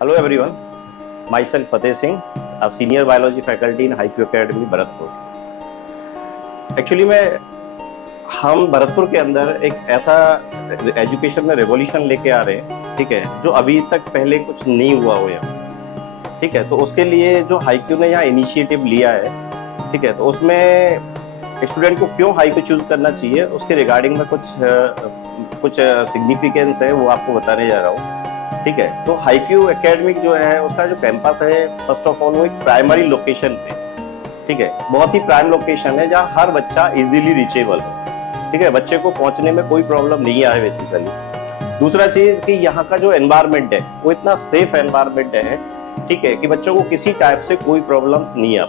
Hello everyone, myself Fateh Singh, a senior biology faculty in HiQ Academy Bharatpur. Actually में हम भरतपुर के अंदर एक ऐसा एजुकेशन में रेवोल्यूशन लेके आ रहे हैं, ठीक है, जो अभी तक पहले कुछ नहीं हुआ हो यहाँ। ठीक है, तो उसके लिए जो HiQ ने यहाँ इनिशिएटिव लिया है, ठीक है, तो उसमें स्टूडेंट को क्यों HiQ चूज करना चाहिए उसके रिगार्डिंग में कुछ सिग्निफिकेंस है, वो आपको बताने जा रहा हूँ। ठीक है, तो HiQ एकेडमिक जो है उसका जो कैंपस है, फर्स्ट ऑफ ऑल वो एक प्राइमरी लोकेशन पे, ठीक है, बहुत ही प्राइम लोकेशन है जहाँ हर बच्चा इजीली रीचेबल है। ठीक है, बच्चे को पहुंचने में कोई प्रॉब्लम नहीं है बेसिकली। दूसरा चीज कि यहाँ का जो एनवायरनमेंट है वो इतना सेफ एनवायरनमेंट है, ठीक है, कि बच्चों को किसी टाइप से कोई प्रॉब्लम्स नहीं आ।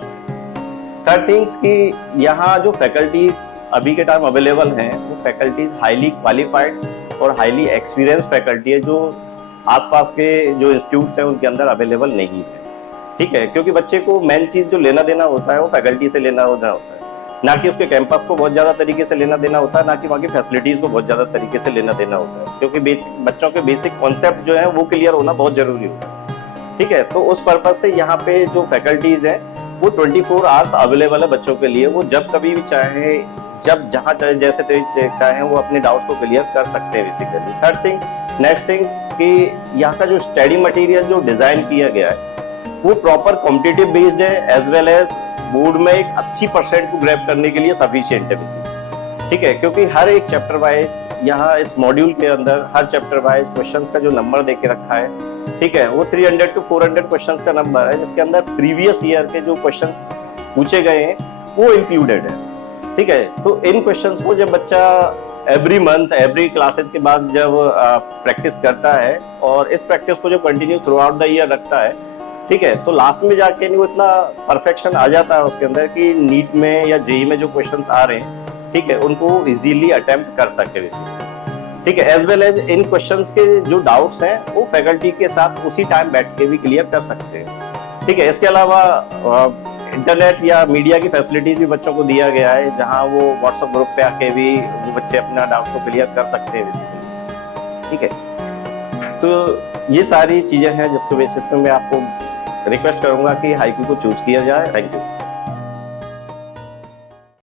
थर्ड थिंग्स कि यहाँ जो फैकल्टीज अभी के टाइम अवेलेबल हैं वो फैकल्टीज हाईली क्वालिफाइड और हाईली एक्सपीरियंस फैकल्टी है, जो आसपास के जो इंस्टीट्यूट्स हैं उनके अंदर अवेलेबल नहीं है। ठीक है, क्योंकि बच्चे को मेन चीज जो लेना देना होता है वो फैकल्टी से लेना होता है, ना कि उसके कैंपस को बहुत ज्यादा तरीके से लेना देना होता है, ना कि वहाँ की फैसिलिटीज को बहुत ज्यादा तरीके से लेना देना होता है, क्योंकि बच्चों के बेसिक कॉन्सेप्ट जो है वो क्लियर होना बहुत जरूरी होता है। ठीक है, तो उस पर्पज से यहाँ पे जो फैकल्टीज है वो 24 आवर्स अवेलेबल है बच्चों के लिए। वो जब कभी भी चाहे, जब जहाँ चाहे, जैसे चाहे वो अपने डाउट्स को क्लियर कर सकते हैं basically. Third thing, next things कि यहाँ का जो स्टडी मटेरियल जो डिजाइन किया गया है वो प्रॉपर कॉम्पिटिटिव बेस्ड है, एज वेल एज बोर्ड में एक अच्छी परसेंट को ग्रैब करने के लिए सफिशिएंट है। ठीक है, क्योंकि हर एक चैप्टर वाइज यहाँ इस मॉड्यूल के अंदर हर चैप्टर वाइज क्वेश्चंस का जो नंबर दे के रखा है, ठीक है, वो 300 to 400 क्वेश्चंस का नंबर है, जिसके अंदर प्रीवियस ईयर के जो क्वेश्चंस पूछे गए हैं वो इंक्लूडेड है। ठीक है, तो इन क्वेश्चंस को जब बच्चा एवरी मंथ एवरी क्लासेस के बाद जब प्रैक्टिस करता है और इस प्रैक्टिस को जो continue through out the year रखता है, ठीक है, तो लास्ट में जाके वो इतना परफेक्शन आ जाता है उसके अंदर कि नीट में या जेई में जो क्वेश्चंस आ रहे हैं, ठीक है, उनको इजीली अटेम्प्ट कर सके। ठीक है, as well as in questions के जो डाउट्स हैं वो फैकल्टी के साथ उसी टाइम बैठ के भी क्लियर कर सकते हैं। ठीक है, इसके अलावा इंटरनेट या मीडिया की फैसिलिटीज भी बच्चों को दिया गया है, जहां वो व्हाट्सएप ग्रुप पे आके भी वो बच्चे अपना डाउट को क्लियर कर सकते हैं। ठीक है, तो ये सारी चीजें हैं जिसके बेसिस पे मैं आपको रिक्वेस्ट करूंगा कि HiQ को चूज किया जाए। Thank you.